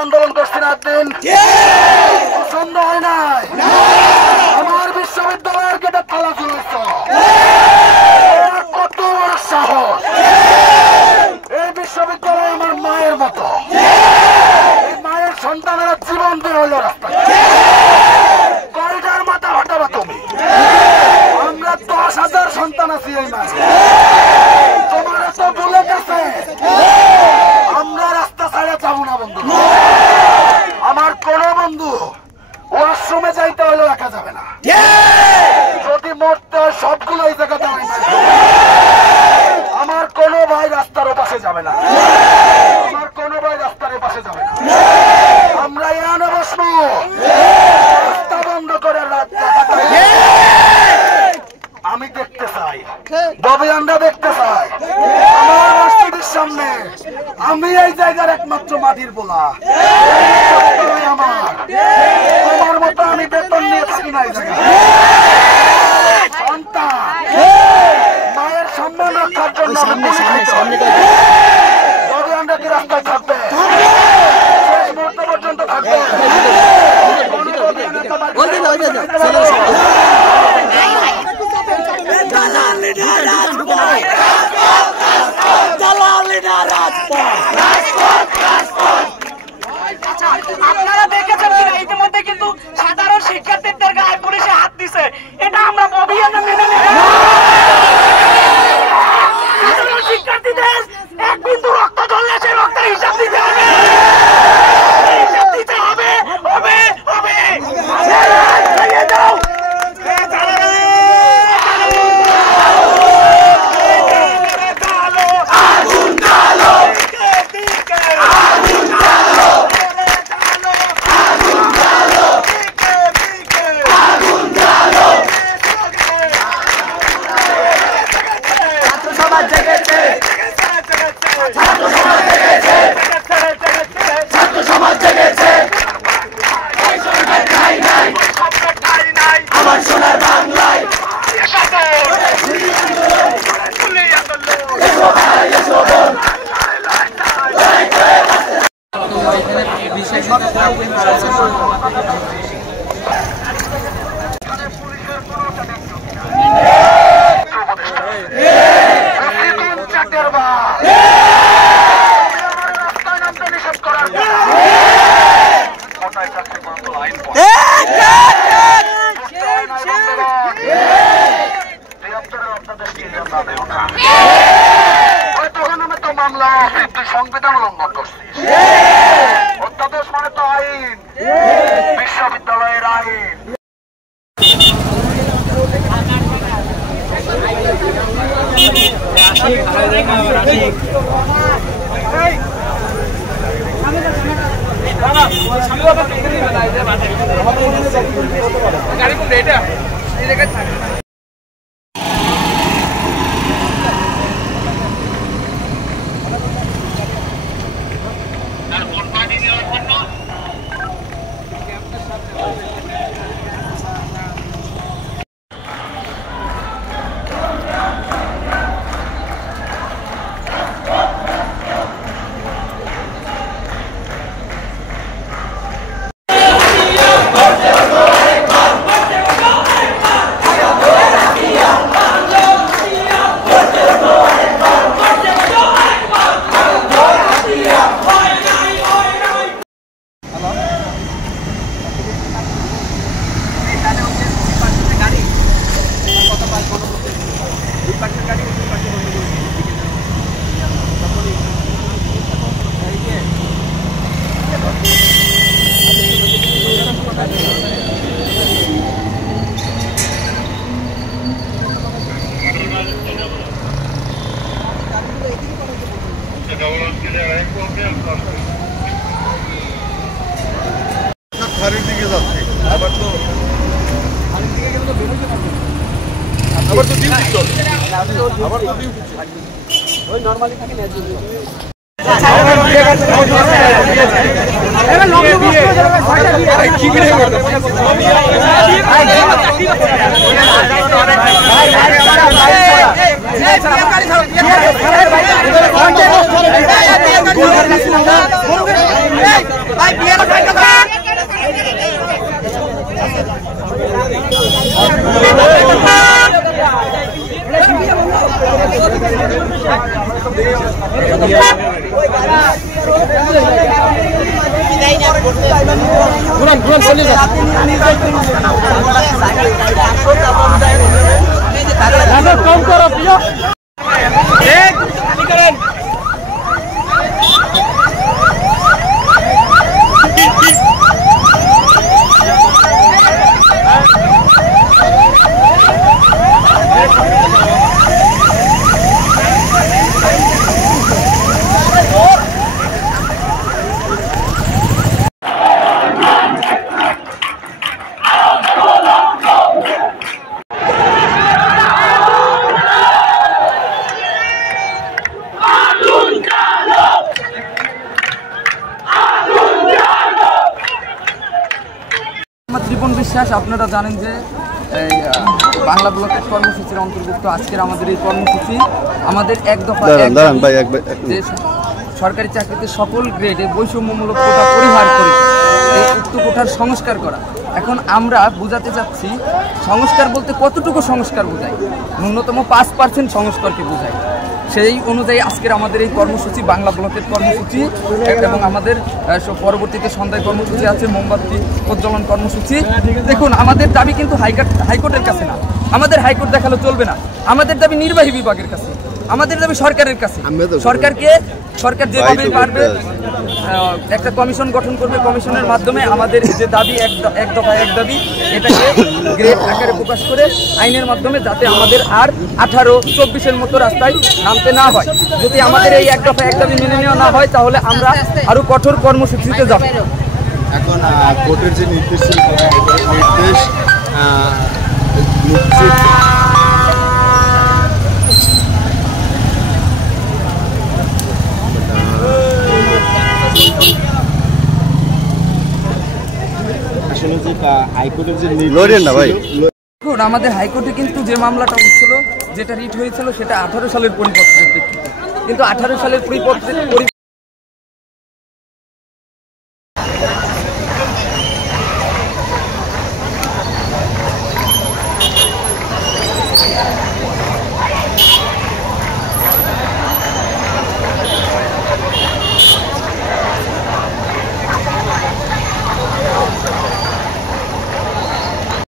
আন্দোলন করছি না একদিন পছন্দ হয় নাই আমার বিশ্ববিদ্যালয়ের গেটে তালা ঝুলাইছ কত বড় সাহস এই বিশ্ববিদ্যালয় আমার মায়ের মতো এই মায়ের সন্তানেরা জীবন দিয়ে হইল রাস্তায় করিডর মাথা হটাবা তুমি আমরা 10,000 সন্তান আছি এই মাঝে তোমার তো ভুলে গেছে আমরা রাস্তা ছাড়া যাবো না বন্ধু আমার কোন বন্ধু ওয়াশরুমে যাইতে হলেও রাখা যাবে না যদি মরতে হয় সবগুলো এই জায়গাতে আমার কোন ভাই রাস্তার পাশে যাবে না আমার কোন ভাই রাস্তার পাশে যাবে না আমরা এখানে বসবো রাস্তা বন্ধ করে আমি দেখতে চাই ববি আমরা দেখতে চাই আমার মসজিদের সামনে আমি এই জায়গার একমাত্র মাটির পোলা আমার মতো আমি বেতন নিয়ে থাকি না এই জায়গায় সন্তান মায়ের সম্মান রক্ষার জন্য ববি আমরা কি রাস্তায় থাকবে শেষ মুহূর্ত পর্যন্ত থাকবে আপনারা দেখেছেন কিনা ইতিমধ্যে কিন্তু সাধারণ শিক্ষার্থীদের গায়ে পুলিশে হাত দিছে এটা আমরা অভিযানে মেনে নেব সাধারণ শিক্ষার্থীদের এক বিন্দু রক্ত ঝরলে সেই রক্তের হিসাব দিতে হবে সংবিধান লঙ্ঘন করছিস অধ্যাদেশ মানে তো আইন বিশ্ববিদ্যালয়ের আইন গাড়ি কোন এটা এই জায়গায় থাকে খারির দিকে যাচ্ছে আবার তো ডিউটি চলে আবার তো ডিউটি ওই নরমালি থাকে না ভাই কম করো প্রিয় ত্রিপন বিশ্বাস। আপনারা জানেন যে এই বাংলা ব্লকের কর্মসূচির অন্তর্ভুক্ত আজকের আমাদের এই কর্মসূচি আমাদের এক দফা যে সরকারি চাকরিতে সকল গ্রেডে বৈষম্যমূলক কোটা পরিহার করে এই উক্ত কোটার সংস্কার করা। এখন আমরা বোঝাতে চাচ্ছি সংস্কার বলতে কতটুকু সংস্কার বোঝায়, ন্যূনতম 5% সংস্কারকে বোঝায়। সেই অনুযায়ী আজকের আমাদের এই কর্মসূচি বাংলা ব্লকের কর্মসূচি এবং আমাদের পরবর্তীতে সন্ধ্যায় কর্মসূচি আছে মোমবাতি প্রজ্বলন কর্মসূচি। দেখুন আমাদের দাবি কিন্তু হাইকোর্টের কাছে না, আমাদের হাইকোর্ট দেখালে চলবে না, আমাদের দাবি নির্বাহী বিভাগের কাছে, আমাদের দাবি সরকারের কাছে। সরকার যেভাবে পারবে একটা কমিশন গঠন করবে, কমিশনের মাধ্যমে আমাদের যে দাবি এক দফা এক দাবি এটাকে গ্রেড আকারে প্রকাশ করে আইনের মাধ্যমে যাতে আমাদের আর 18-24-এর মতো রাস্তায় নামতে না হয়। যদি আমাদের এই এক দফা এক দাবি মেনে নেওয়া না হয় তাহলে আমরা আরো কঠোর কর্মসূচিতে যাব। এখন কোর্টের যে নির্দেশ আসলে যে হাইকোর্টের যে দেখুন আমাদের হাইকোর্টে কিন্তু যে মামলাটা হচ্ছিল, যেটা রিট হয়েছিল সেটা 18 সালের পরিপত্রের প্রেক্ষিতে, কিন্তু 18 সালের